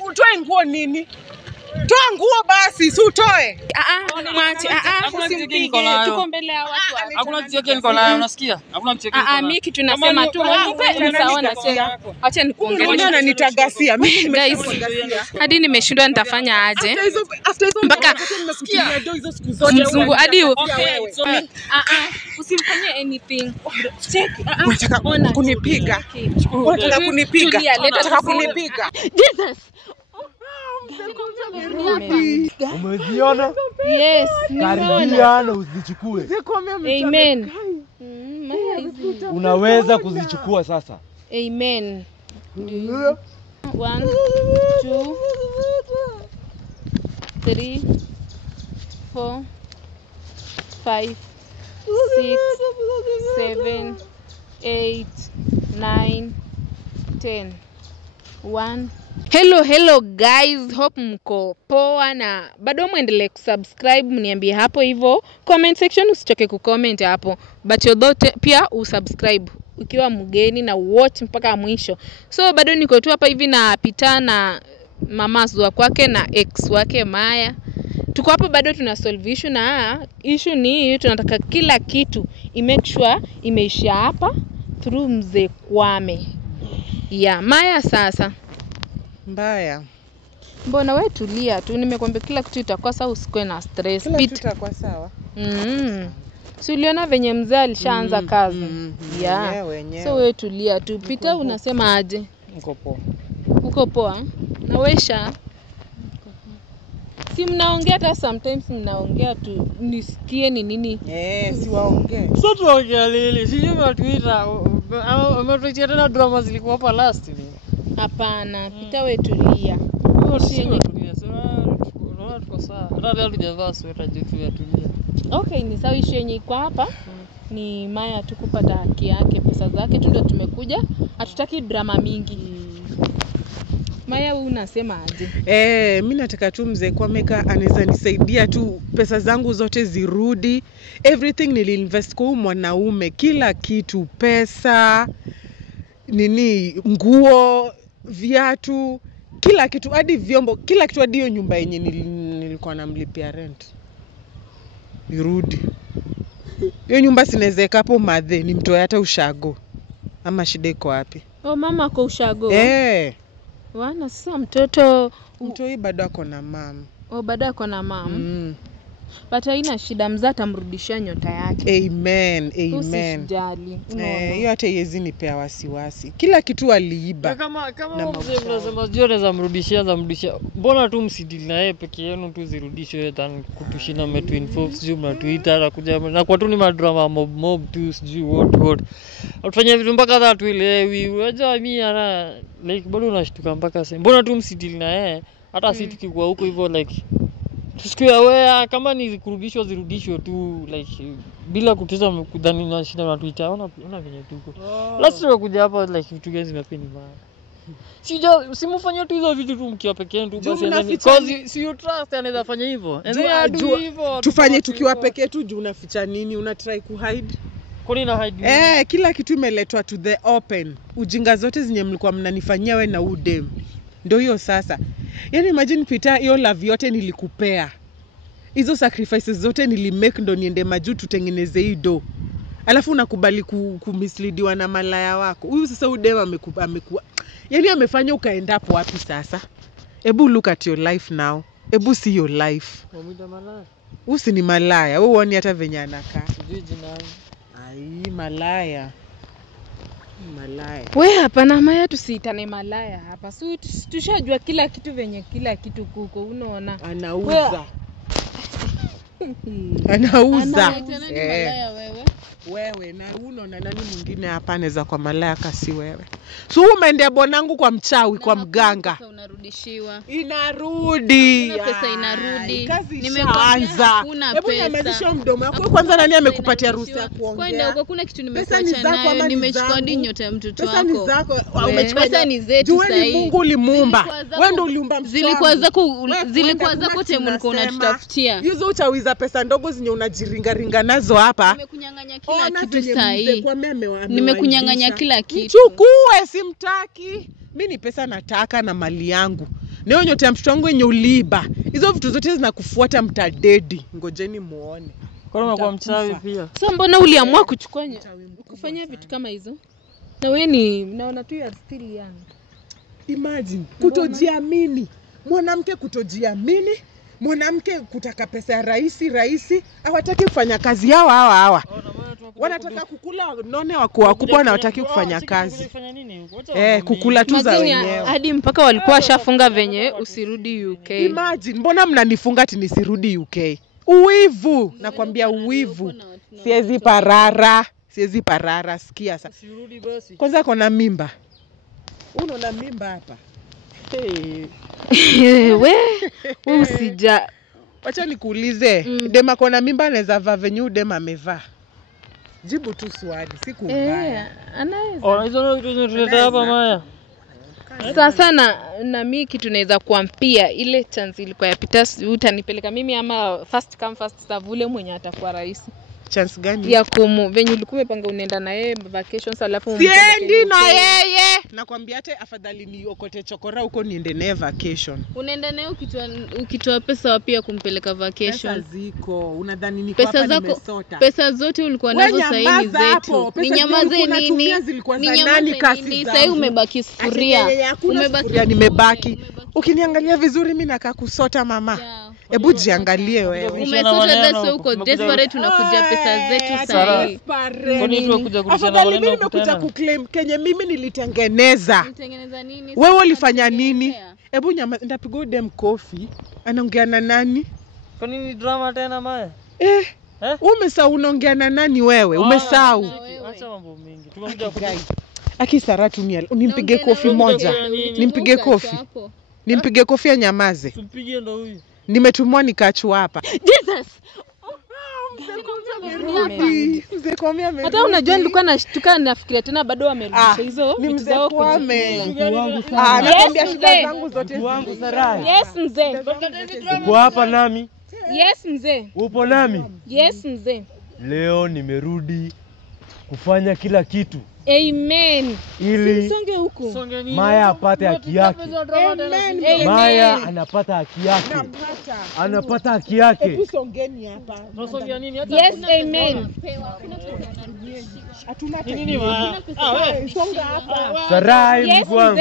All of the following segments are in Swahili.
Utoe nguo nini? Toa nguo basi, si utoe. Mwache, usimpige. Tuko mbele ya watu. Hakuna kicheke niko nayo, unasikia? Hakuna kicheke niko nayo. Mimi kitu nasema tu, sawa sema. Acha nikuongeleshe. Mbona nitagasia? Mimi guys, hadi nimeshindwa nitafanya aje. After hizo mpaka nimesikia ndio hizo siku zote. Mzungu hadi usimfanyie anything. Check. Unataka kunipiga. Unataka kunipiga. Unataka kunipiga. Jesus. Umeziona? Yes, Karibia usizichukue. Amen. Unaweza kuzichukua sasa. Amen. 1 2 3 4 5 6 7 8 9 10 1. Hello guys, hope mko poa na bado muendelee kusubscribe, mniambie hapo hivyo comment section, usichoke kucomment hapo, but yote pia usubscribe ukiwa mgeni na watch mpaka mwisho. So bado niko tu hapa hivi na Pita na mama Zua kwake na ex wake Maya. Tuko hapa bado tuna solve issue, na issue ni tunataka kila kitu make sure imeisha hapa through mzee Kwame. Maya sasa Mbaya. Mbona wewe tulia tu, nimekwambia kila kitu itakuwa sawa, usikwe na stress. Kila kitu itakuwa sawa. Si uliona venye mzee alishaanza kazi. So wewe tulia tu. Pita, unasema aje? Niko poa. Uko poa? Na weisha? Si mnaongea hata sometimes mnaongea tu nisikie ni nini? Si waongee. Sasa tuongea lili. Sijui matuita. Umetuitia tena drama zilikuwa hapa last ni. Hapana, Pita wewe tulia. Okay, ni sawa, issue yenye iko hapa ni Maya tu kupata haki yake, pesa zake tu ndio tumekuja. Hatutaki drama mingi. Maya, wewe unasema aje? Mimi nataka tu mzee Kwameka anaweza nisaidia tu pesa zangu zote zirudi. Everything niliinvest kwa mwanaume, kila kitu, pesa, nguo, viatu, kila kitu, hadi vyombo, kila kitu, hadi hiyo nyumba yenye nilikuwa namlipia rent irudi. Hiyo nyumba sinawezeka hapo madhe nimtoe hata ushago. Ama shida iko wapi? Mama kwa ushago. Wana sasa mtoto bado ako na mama. Bado ako na mama. But haina shida, mzee atamrudishia nyota yake. Amen. Usijali. Hiyo hata yezi nipea wasiwasi. Kila kitu aliiba. Kama mzee mnasema jione za mrudishia. Mbona tu msidili na yeye peke yenu tu zirudishwe than kutushina metuinfo sijui mnatuita na kuja na kwa tu ni madrama mob tu sijui what. Utafanya vitu mpaka hata tuelewi. Unajua mimi ana like bado unashtuka mpaka sasa. Mbona tu msidili na yeye hata si tukikuwa huko hivyo like tusikia wewe kama ni kurudishwa zirudishwe tu like bila kutiza kudhani na shida na tuita. Ona venye tuko. Last time kuja hapa like vitu gani zimepeni mbaya. Simufanye tu hizo vitu tu mkiwa peke yenu tu basi. Cause si you trust anaweza fanya hivyo. Hivyo. Tufanye tukiwa peke tu juu unaficha nini? Una try ku hide. Kwa nini na hide? Kila kitu imeletwa to the open. Ujinga zote zenye mlikuwa mnanifanyia wewe na udem. Ndio hiyo sasa. Yaani imagine Pita, hiyo love yote nilikupea. Hizo sacrifices zote nilimake ndo niende majuu tutengeneze hii do. Alafu unakubali kumisleadiwa na malaya wako. Huyu sasa udem amekuwa. Yaani amefanya ukaenda hapo wapi sasa? Ebu look at your life now. Ebu see your life. Mwamwita malaya. Usi ni malaya. Wewe uone hata venye anakaa. Sijui jina. Malaya. Wewe hapana Maya, tusiitane malaya hapa. Si tushajua kila kitu venye kila kitu kuko, unaona. Anauza. Malaya wewe na unaona nani mwingine hapa anaweza kwa malaya kasi wewe. So umeendea bwanangu kwa mchawi, kwa mganga. Pesa unarudishiwa. Inarudi. Pesa inarudi. Nimeanza. Hebu nyamazisha mdomo wako. Kwanza nani amekupatia ruhusa ya kuongea? Kwenda huko kuna kitu nimekuacha nayo, nimechukua hadi nyota ya mtoto wako. Pesa ni zako. Pesa ni zetu sasa hivi. Mungu ulimuumba. Wewe ndio uliumba mtoto. Zilikuwa zako temu ulikuwa unatutafutia. Hizo uchawiza pesa ndogo zenye unajiringa ringa nazo hapa. Nimekunyang'anya kila kitu sasa hivi. Nimekunyang'anya kila kitu. Chukue, simtaki. Mimi ni pesa nataka na mali yangu. Na hiyo nyota ya mtoto wangu yenye uliiba. Hizo vitu zote zinakufuata mtadedi. Ngojeni muone. Kwa nini kwa mchawi pia? So mbona uliamua kuchukua kufanya vitu kama hizo? Na wewe ni naona tu you are still young. Imagine kutojiamini. Mwanamke kutojiamini, mwanamke kutaka pesa ya rahisi, hawataki kufanya kazi yao hawa. Wanataka kukula none wakubwa na hawataki kufanya kazi. Kukula tu za wenyewe. Hadi mpaka walikuwa washafunga venye usirudi UK. Imagine, mbona mnanifunga ati nisirudi UK? Uwivu, nakwambia uwivu. Siwezi parara, sikia sasa. Usirudi basi. Kwanza kona mimba. Unaona mimba hapa. We usija. Wacha nikuulize, Dema kona mimba anaweza vaa venye Dema amevaa? Jibu tu swali, si kubaya. Anaweza. Hizo ndio vitu tunaleta hapa Maya. Sasa na mimi kitu naweza kuampia ile chance ilikuwa ya Peter, utanipeleka mimi ama first come first serve ule mwenye atakuwa rais. Chance gani? Ya venye ulikuwa umepanga unaenda na yeye vacations alafu siendi na yeye. Nakwambia hata afadhali niokote chokora huko niende naye vacation. Unaenda naye ukitoa pesa wapi ya kumpeleka vacation? Pesa ziko. Unadhani niko hapa nimesota? Pesa zote ulikuwa nazo sasa hivi zetu. Ni nyamaze nini? Ni nani kasi sasa umebaki sufuria. Umebaki nimebaki. Ukiniangalia vizuri mimi nakaa kusota mama. Hebu jiangalie wewe. Umesota dasa uko desperate tunakuja pesa zetu sasa hivi. Kwa nini tunakuja kulishana wale ndio nimekuja kuclaim Kenya mimi nilitengeneza. Nitengeneza nini? Wewe ulifanya nini? Hebu nyama ndapiga dem coffee. Anaongea na nani? Kwa nini drama tena Maya? Umesahau unaongea na nani wewe? Umesahau. Acha mambo mengi. Tumekuja kugai. Akisara nimpige kofi moja. Nimpige kofi. Nimpige kofi ya nyamaze. Tumpige ndo huyu. Nimetumwa nikachua hapa. Jesus. Mzee Kwame amerudi. Hata unajua nilikuwa nashtuka nafikiria tena bado amerudisha hizo vitu zao Kwame. Nakwambia shida zangu zote wangu Sarai. Yes mzee. Uko hapa nami? Yes mzee. Upo nami? Yes mzee. Leo nimerudi kufanya kila kitu. Amen. Ili songe huko. Maya apate haki yake. Amen. Maya anapata haki yake. Anapata haki yake. Hebu songeni hapa. Tunasongea nini hata? Yes, amen. Hatuna nini Maya? Wewe songa hapa. Sarai Yes, mkwangu.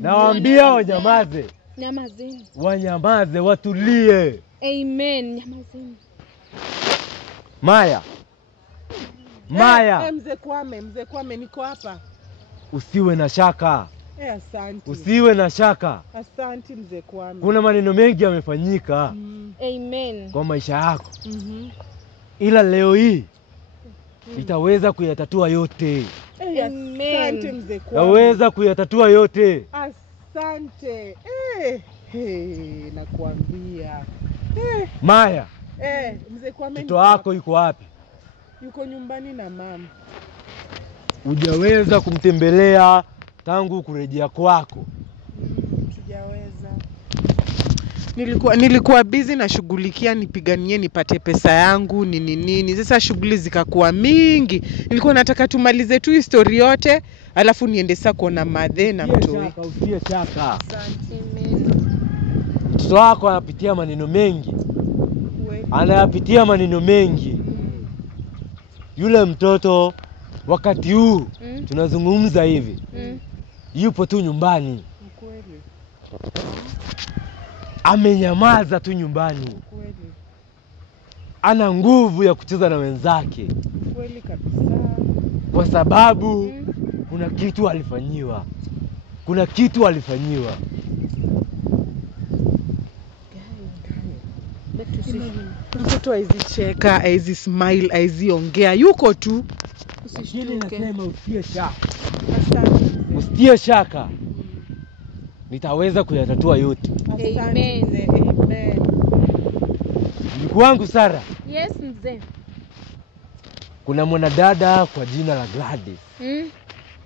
Nawaambia wanyamaze. Nyamazeni. Wanyamaze, watulie. Amen. Nyamazeni. Maya. Mzee Kwame niko hapa. Usiwe na shaka. Asante. Usiwe na shaka. Asante mzee Kwame. Kuna maneno mengi yamefanyika. Amen. Kwa maisha yako. Ila leo hii itaweza kuyatatua yote. Asante mzee Kwame. Naweza kuyatatua yote. Asante. Nakuambia. Maya. Mzee Kwame. Mtoto wako yuko wapi? Yuko nyumbani na mama. Hujaweza kumtembelea tangu kurejea kwako? Sijaweza. Nilikuwa busy na shughulikia nipiganie nipate pesa yangu nini. Sasa shughuli zikakuwa mingi. Nilikuwa nataka tumalize tu story yote alafu niende sasa kuona madhe na mtoi. Usiye shaka. Asante. Mtoto wako anapitia maneno mengi. Anayapitia maneno mengi. Yule mtoto wakati huu tunazungumza hivi. Yupo tu nyumbani. Kweli. Amenyamaza tu nyumbani. Kweli. Ana nguvu ya kucheza na wenzake. Kweli kabisa. Kwa sababu kuna kitu alifanyiwa. Mtoto haizi cheka, haizi smile, haizi ongea. Yuko tu. Usishtuke. Nasema usiye shaka. Asante. Usiye shaka. Nitaweza kuyatatua yote. Asante. Amen. Mjukuu wangu Sara. Yes mzee. Kuna mwanadada kwa jina la Gladys.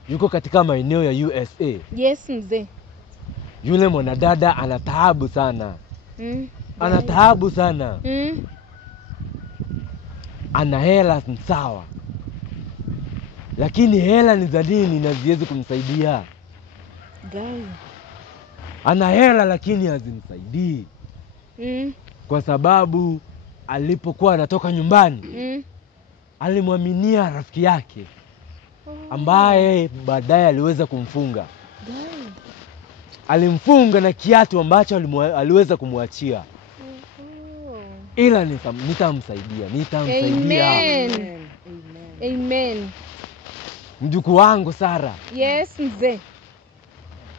Yuko katika maeneo ya USA. Yes mzee. Yule mwanadada ana taabu sana. Ana taabu sana. Ana hela sawa. Lakini hela ni za nini na ziwezi kumsaidia? ana hela lakini hazimsaidii. Kwa sababu alipokuwa anatoka nyumbani alimwaminia rafiki yake ambaye baadaye aliweza kumfunga. Alimfunga na kiatu ambacho aliweza kumwachia. Ila nitamsaidia. Amen. Amen. Mjukuu wangu Sara. Yes mzee.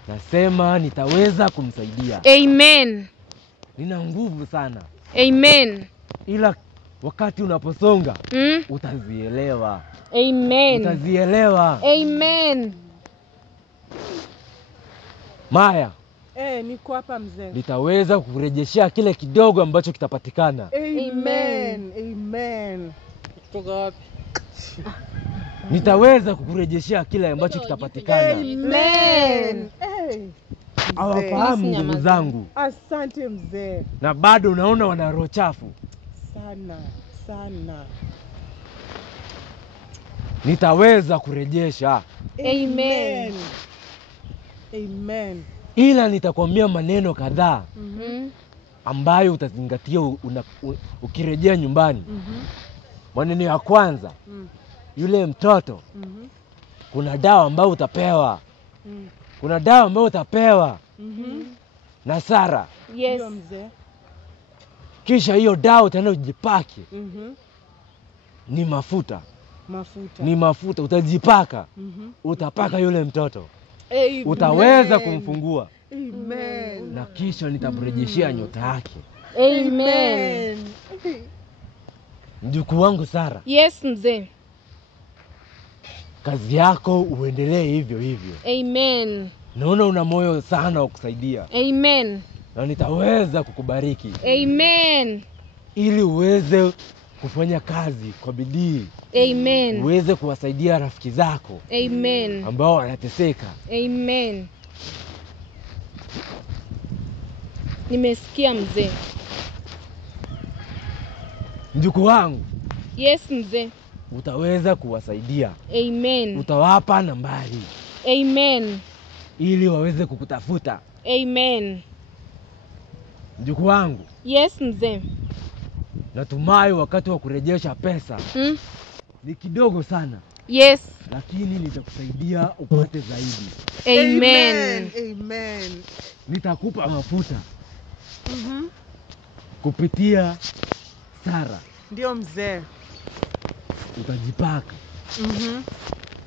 Nasema nitaweza kumsaidia. Amen. Nina nguvu sana. Amen. Ila wakati unaposonga utazielewa. Amen. Utazielewa. Amen. Maya. Niko hapa mzee. Nitaweza kukurejeshea kile kidogo ambacho kitapatikana. Amen. Amen. Kutoka wapi? Nitaweza kukurejeshea kile ambacho kitapatikana. Amen. Hawafahamu ndugu zangu. Asante mzee. Na bado unaona wana roho chafu. Sana. Nitaweza kurejesha. Amen. Amen. Ila nitakwambia maneno kadhaa ambayo utazingatia ukirejea nyumbani. Maneno ya kwanza, yule mtoto kuna dawa ambayo utapewa. Kuna dawa ambayo utapewa na Sara. Yes. Kisha hiyo dawa utaenda ujipake. Ni mafuta. Ni mafuta utajipaka. Utapaka yule mtoto. Amen. Utaweza kumfungua. Amen. Na kisha nitamrejeshea nyota yake. Amen. Mjukuu wangu Sara. Yes mzee. Kazi yako uendelee hivyo hivyo. Amen. Naona una moyo sana wa kusaidia. Amen. Na nitaweza kukubariki. Amen. Ili uweze kufanya kazi kwa bidii. Amen. Uweze kuwasaidia rafiki zako. Amen. Ambao wanateseka. Amen. Nimesikia mzee. Mjukuu wangu. Yes mzee. Utaweza kuwasaidia. Amen. Utawapa nambari. Amen. Ili waweze kukutafuta. Amen. Mjukuu wangu. Yes mzee. Natumai wakati wa kurejesha pesa ni kidogo sana. Yes. Lakini nitakusaidia upate zaidi. Amen. Amen. Nitakupa mafuta. Kupitia Sara. Ndio mzee. Utajipaka.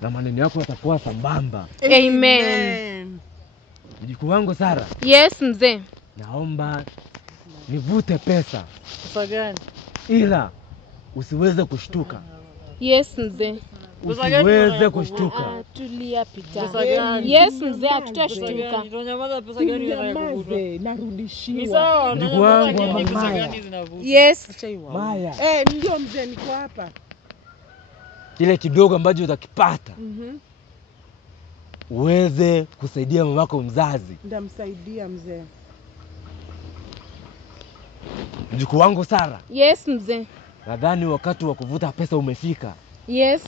Na maneno yako yatakuwa sambamba. Amen. Mjukuu wangu Sara. Yes mzee. Naomba nivute pesa. Pesa gani? Ila usiweze kushtuka. Yes mzee. Usiweze kushtuka. Tulia Peter. Pesa gani? Yes mzee, hatutashtuka. Tunanyamaza, pesa gani inakuvuta? Narudishiwa. Ni sawa, Mjukuu wangu tunanyamaza, wa pesa Maya. gani zinavuta? Yes. Maya. Ndio mzee, niko hapa. Kile kidogo ambacho utakipata uweze kusaidia mamako mzazi. Ndamsaidia mzee. Mjukuu wangu Sara. Yes mzee. Nadhani wakati wa kuvuta pesa umefika. Yes.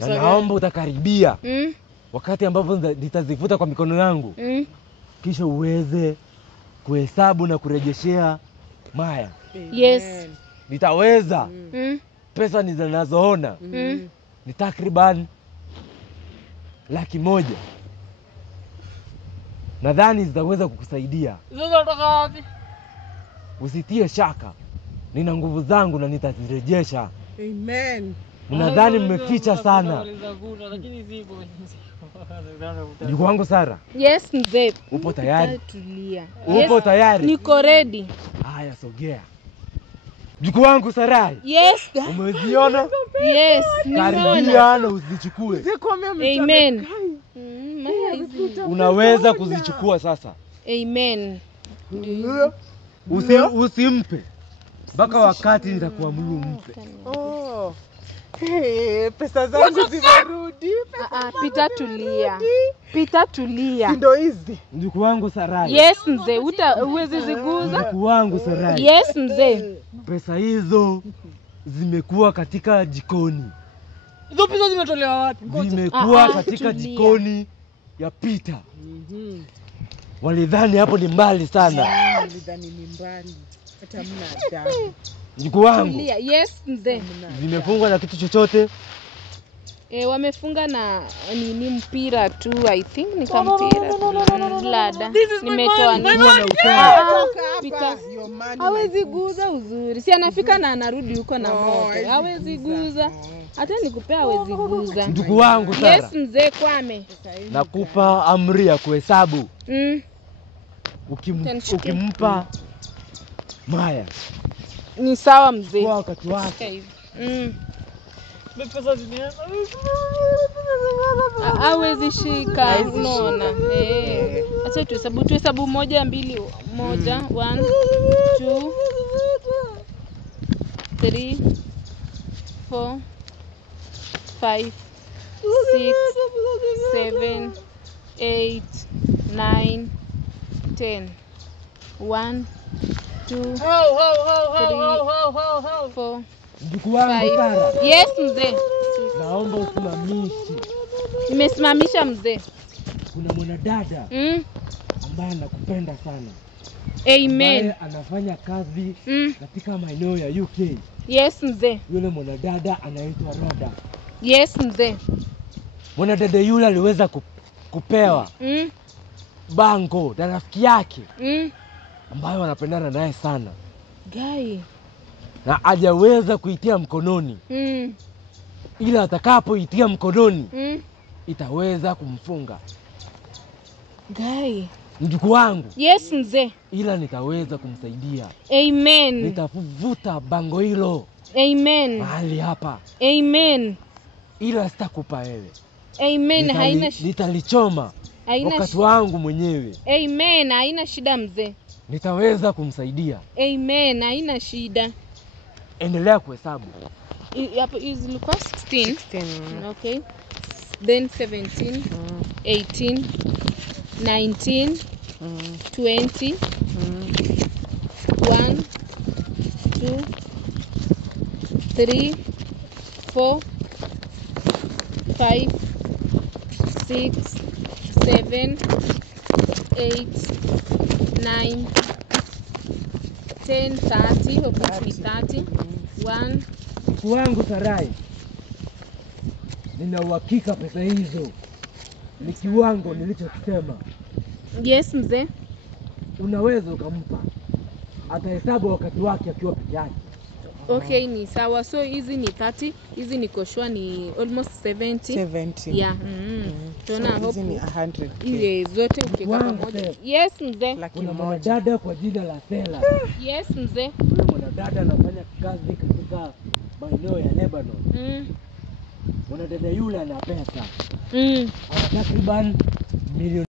Na naomba utakaribia. Mm. Wakati ambapo nitazivuta kwa mikono yangu. Mm. Kisha uweze kuhesabu na kurejeshea Maya. Yes. Nitaweza. Mm. Pesa ninazoona ni takriban 100,000. Nadhani zitaweza kukusaidia. Sasa kutoka wapi? Usitie shaka. Nina nguvu zangu na nitazirejesha. Amen. Mnadhani mmeficha sana. Lakini ziko. Mjukuu wangu Sara. Yes mzee. Upo tayari? Tulia. Upo tayari? Niko ready. Haya, sogea. Mjukuu wangu Sarai. Yes. Umeziona? Yes. Nimeona. Karibia na usizichukue. Amen. Unaweza kuzichukua sasa. Amen. Usimpe. Mpaka wakati nitakuamuru mpe. Pesa zangu zimerudi. Peter tulia. Peter tulia. Ndio hizi. Mjukuu wangu Sarai. Yes mzee, uweze ziguza. Mjukuu wangu Sarai. Yes mzee. Pesa hizo zimekuwa katika jikoni. Hizo pesa zimetolewa wapi? Zimekuwa katika jikoni ya Peter. walidhani hapo ni mbali sana. Walidhani ni mbali. Hata mna adabu. Mjukuu wangu. Tulia. Yes mzee. Zimefungwa na kitu chochote? Wamefunga na nini mpira tu, I think ni kampira. Lada. Nimetoa nini? Hawezi guza uzuri. Si anafika na anarudi huko na moto. Hawezi guza. Hata nikupea hawezi guza. Mjukuu wangu Sara. Yes mzee Kwame. Nakupa amri ya kuhesabu. Ukimpa Maya. Ni sawa mzee. Kwa wakati wake. Pesa zimeanza. Hawezi shika, unaona. Acha tuhesabu 1 2 1 1 2 3 4 5 6 7 8 9 10 1 2 4 Mjukuu wangu Sara. Yes mzee. Naomba usimamishi. Nimesimamisha mzee. Kuna mwanadada ambaye anakupenda sana. Amen. Anafanya kazi katika maeneo ya UK. Yes mzee. Yule mwanadada anaitwa Roda. Yes mzee. Mwanadada yule aliweza kupewa bango na rafiki yake ambaye wanapendana naye sana. Guy. Na hajaweza kuitia mkononi. Ila atakapoitia mkononi itaweza kumfunga. Guy. Mjukuu wangu. Yes mzee. Ila nitaweza kumsaidia. Amen. Nitavuta bango hilo. Amen. Mahali hapa. Amen. Ila sitakupa wewe. Amen. Nitalichoma wakati wangu mwenyewe. Amen. Haina shida mzee. Nitaweza kumsaidia. Amen. Haina shida. Endelea kuhesabu. Hapo ilikuwa 16. Okay. Then 17, 18, 19, 20, 1, 2, 3, 4, 5, 6, 7, 8, 9, 10, 30, hopefully 30, 1. Mjukuu wangu Sarai, nina uhakika pesa hizo ni kiwango nilichokisema. Yes mzee. Unaweza ukampa. Atahesabu wakati wake akiwa peke yake. Okay, ni sawa. So hizi ni 30, hizi niko sure ni almost 70. Yeah. Tuna So, hope ni 100. ile zote ukiweka pamoja. Yes mzee. Kuna mwanadada kwa jina la Sela. Yes mzee. Yule mwanadada anafanya kazi katika maeneo ya Lebanon. Mwanadada yule ana pesa. Ana takriban milioni